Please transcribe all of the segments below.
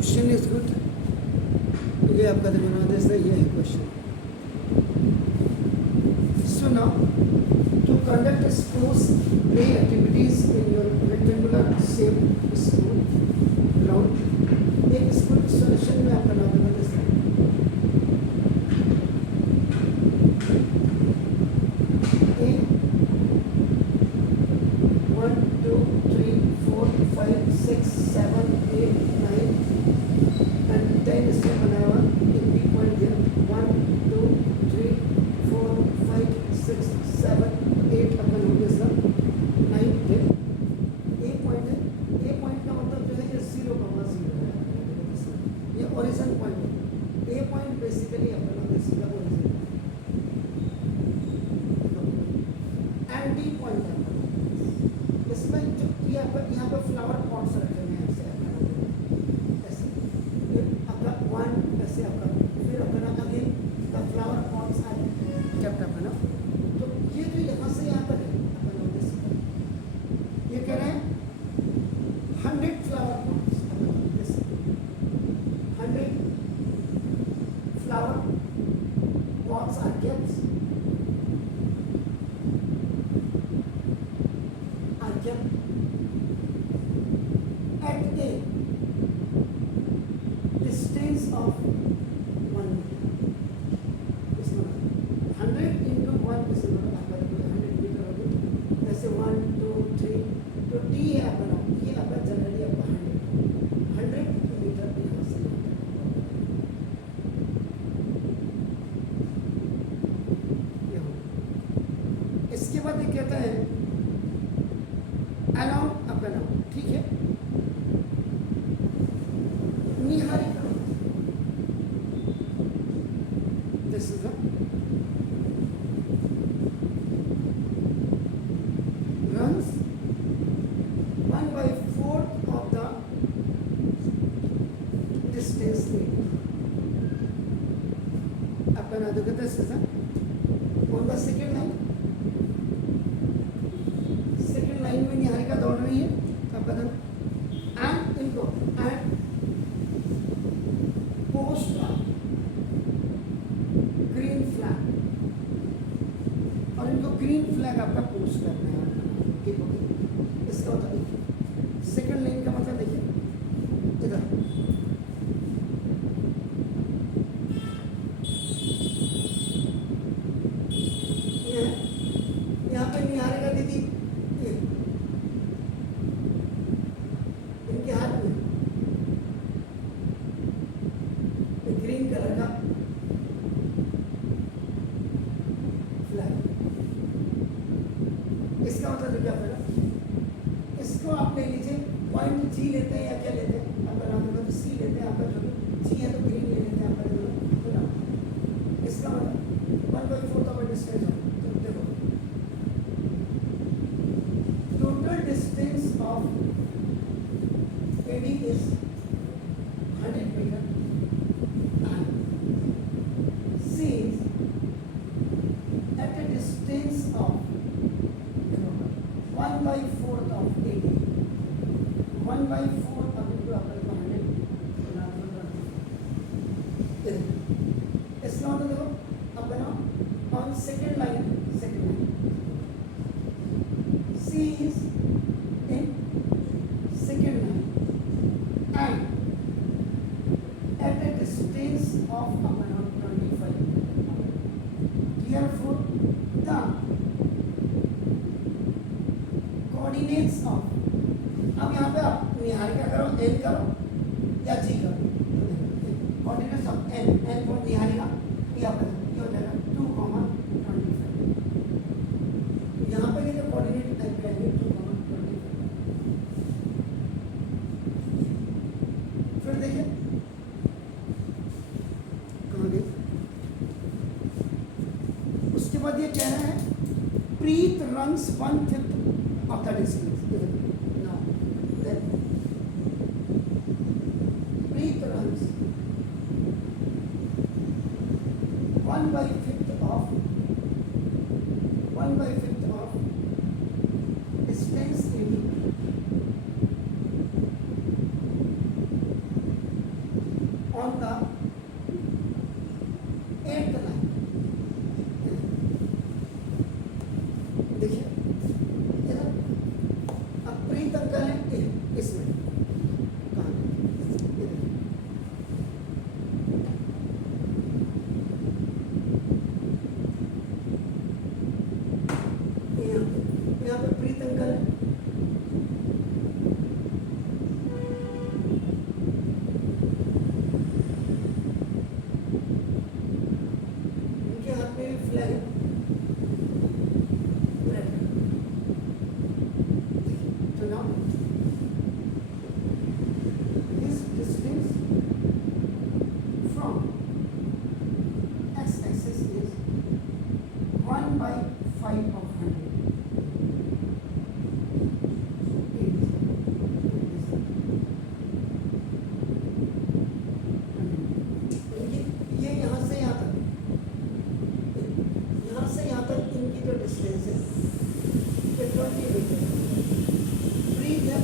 Question is good. ये आपका दिमाग जैसा ये है question. So now, to conduct sports play activities in your rectangular shaped school ground, एक school solution में आपका नाम दिमाग जैसा है. A 1 2 3 4 5 6 7 8 9 and 10 इससे बना हुआ एक बी पॉइंट दिया 1 2 3 4 5 6 7 8 अपन हो गया सर 9 10 ए पॉइंट है. ए पॉइंट का मतलब जो है ये 0,0 है. ये ओरिजिन पॉइंट है. ए पॉइंट बेसिकली अपन लोग इसका ओरिजिन एंड डी पॉइंट है. इसमें जो यहाँ पर फ्लावर पॉट्स रखे हुए हैं ऐसे ऐसे आपका 1 ऐसे आपका फिर अपना again the flower pots are kept अपना. तो ये जो यहाँ से यहाँ तक है अपन नोटिस ये कह रहे हैं 100 फ्लावर पॉट्स अपन notice 100 flower pots are kept at a distance of 1 meter. This one 100 into 1 is 100 meter होगी. जैसे 1 2 3 तो d है अपना ये अपना जनरली अपना 100 मीटर यहाँ से ये हो. इसके बाद ये कहता है along अपना ठीक है Niharika. This is the runs 1/4 of the distance length. अपना देखो this is the on the second line. Second line में निहारिका दौड़ रही है अपना एंड इनको एंड पोस्ट ग्रीन फ्लैग और इनको ग्रीन फ्लैग आपका पोस्ट करना है. ठीक हो गया. इसका मतलब देखिए सेकेंड लाइन का मतलब देखिए इधर यहाँ पे निहारिका दीदी इनके हाथ में ग्रीन कलर का फ्लैग. इसका मतलब क्या होगा इसको आप ले लीजिए पॉइंट जी लेते हैं या क्या लेते हैं आपका नाम होगा तो सी लेते हैं आपका जो जी है तो ग्रीन ले लेते हैं आपका जो है. इसका मतलब 1/4 का डिस्टेंस है. तो देखो total distance of AD is 100 meter and C is at a distance of 1/4 of AD. 1/4 अभी तो अपन 100 इसका मतलब देखो अपना on second line C is in second line and at a distance of around 25. Therefore, the coordinates of अब यहाँ पे आप निहारिका करो n करो या g करो. coordinates of n for Niharika ये आप ये हो जाएगा 2,25. यहाँ पे देखिए कोऑर्डिनेट टाइप करेंगे 2,25. फिर देखिए कहाँ गए. उसके बाद ये कह रहे हैं प्रीत runs 1/5 of the distance. Now then Preet runs 1/5 of distance AB on the eighth line. देखिए अब प्रीत अंकल है इसमें कहाँ यहाँ पे प्रीत अंकल है, उनके हाथ में भी फ्लैग है रेड। तो now this distance from x-axis is 1/5 of 100. ये यहाँ से यहाँ तक इनकी जो डिस्टेंस है ये 20 मीटर। ब्रीथ है,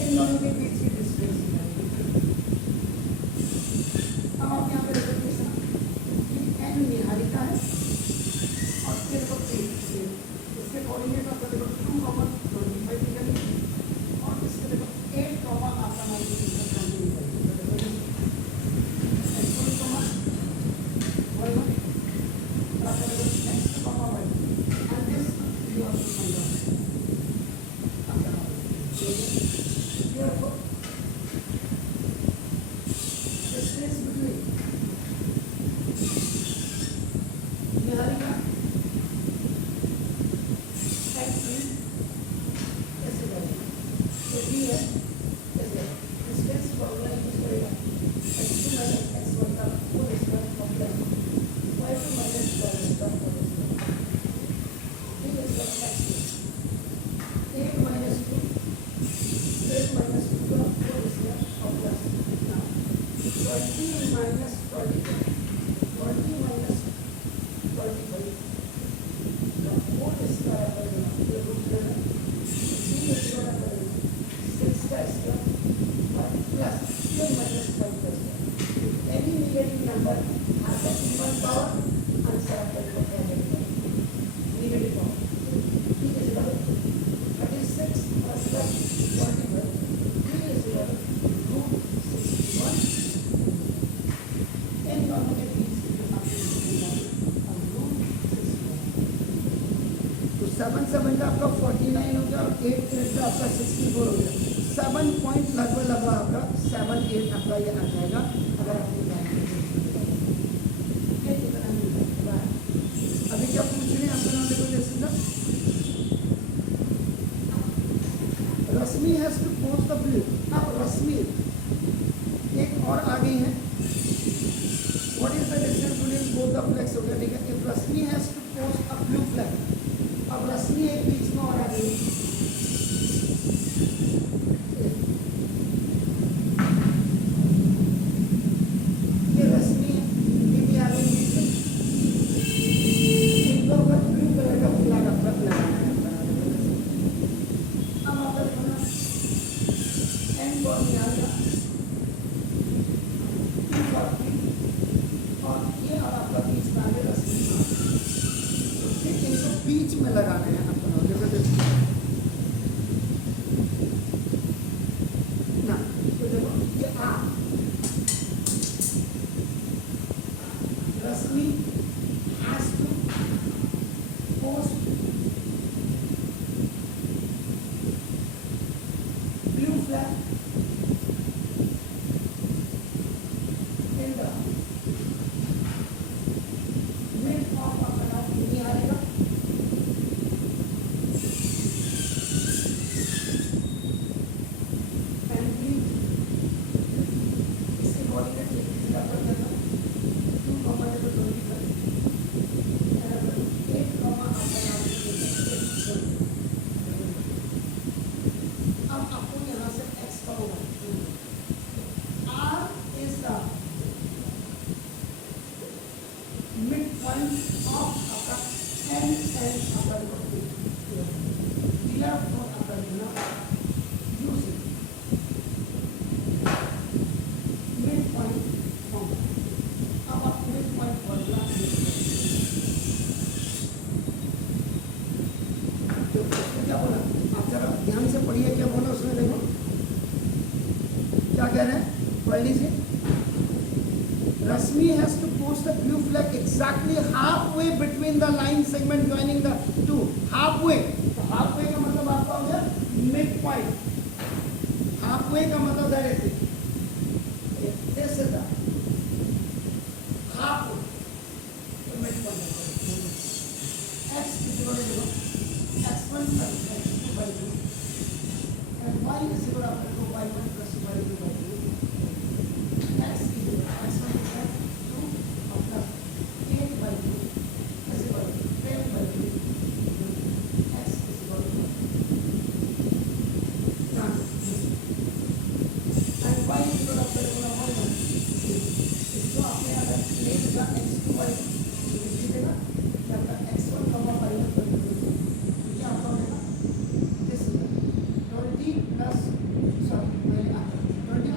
इन दोनों के बीच की डिस्टेंस अब आप यहाँ पे देखो एन निहारिका है और फिर को इसके कोऑर्डिनेट आपका देखो 2,25 निकलेंगे और इसके देखो 8, आपका नाम distance between निहारिका x ऐसे करेंगे तो b है ऐसे डिस्टेंस फॉर्मूला यूज करेगा x2 माइनस x1 का whole square plus y2 minus y1 का होल स्क्वायर ठीक है। इसका x2 8 माइनस 2 का whole square plus 20 minus 25 the whole square करेगा ये रूट लेना 6 का स्क्वायर प्लस 2 minus 5 का स्क्वायर। एनी नेगेटिव नंबर आपका इवन पावर आंसर आपका नेगेटिव पावर ठीक है। 36 प्लस 25 रूट 61 तो 7 का आपका 49 हो गया और 8 का आपका 64 हो गया। 7 पॉइंट लगभग आपका 7-8 आपका ये आ जाएगा अगर आपको अभी क्या पूछ रहे हैं आपका नाम देखो जैसे ना Rashmi has to post the blue. अब रश्मि एक और आ गई है What is the distance between both the flags हो गया ठीक है। If Rashmi has to post a blue flag, अब रश्मि एक बीच में और आ गई ये रश्मि है ये भी आ गई बीच में। इनको अगर ब्लू कलर का फ्लैग अपना लगाना है अब आपका देखो ना एन बॉल में आएगा और ये और आपका बीच में आगे रस्सी फिर इनको बीच में लगाने हैं अपना ना तो देखो ये Rashmi has to post blue flag in the mid of अपना निहारिका of आपका n अपन therefore अपन using midpoint formula. अब आप midpoint formula तो उसमें क्या बोला, आप जरा ध्यान से पढ़िए क्या बोला उसमें, देखो क्या कह रहे हैं, पढ़ लीजिए. Rasmi has to post the blue flag exactly halfway between the line segment joining the two. Halfway. तो halfway का मतलब आपका हो गया midpoint. Halfway का मतलब that is it. This is the halfway. तो midpoint. X is equal to x1 plus x2 by 2 and y is equal to y1 plus y2 by 2. X is equal to x1 plus 2 plus 8 by 2 is equal to 10 by 2. X is equal to and y is equal to y1. इसको आपने अगर ले लिया x2 by 2 लिख देगा कि आपका x1 y1 by 2 क्या आता होगा, this is 20 plus 20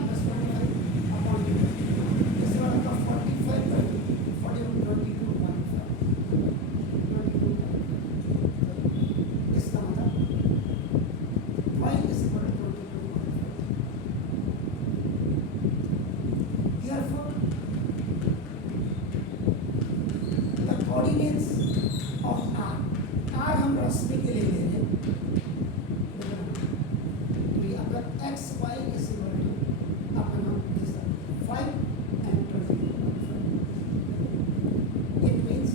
plus 25 upon 2. This is what आपका 45 by 22.5. इसका मतलब y is equal to 22.5. Therefore, the coordinates of r हम रश्मि के लिए ले रहे हैं. आपका x y is equal to आपका नाम 5 and 22.5. It means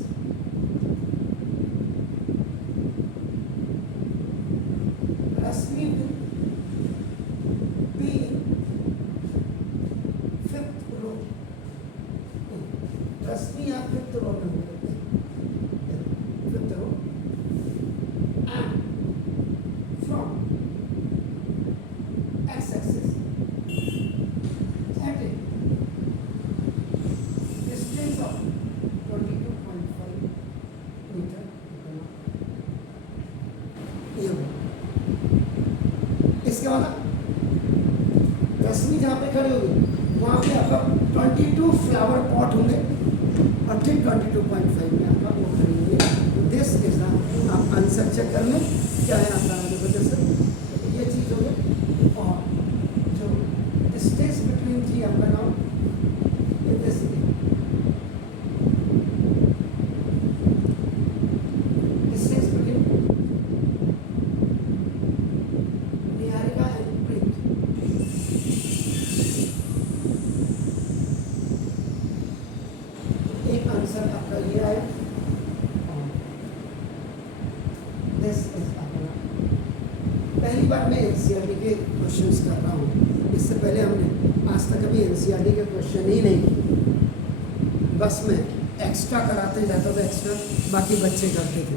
Rasmi will be in fifth row. Rasmi आप fifth row में होंगे, fifth row, and from x-axis at a distance of 22.5 meter. ये इसके बाद रश्मि जहाँ पे खड़ी होगी वहाँ पे आपका 22 फ्लावर पॉट होंगे और ठीक 22.5 में आपका वो खड़ी होगी. दिस इज द, आप आंसर चेक कर लें क्या है आपका वजह से ये चीज़ हो गई. और जो डिस्टेंस बिटवीन थी आपका नाम this distance between Niharika and Preet. एक आंसर आपका ये आया. दिस इज पहली बार मैं एनसीईआरटी के क्वेश्चंस कर रहा हूँ. इससे पहले हमने आज तक कभी एनसीईआरटी के क्वेश्चन ही नहीं किए. बस मैं एक्स्ट्रा कराते जाता था, एक्स्ट्रा बाकी बच्चे करते थे.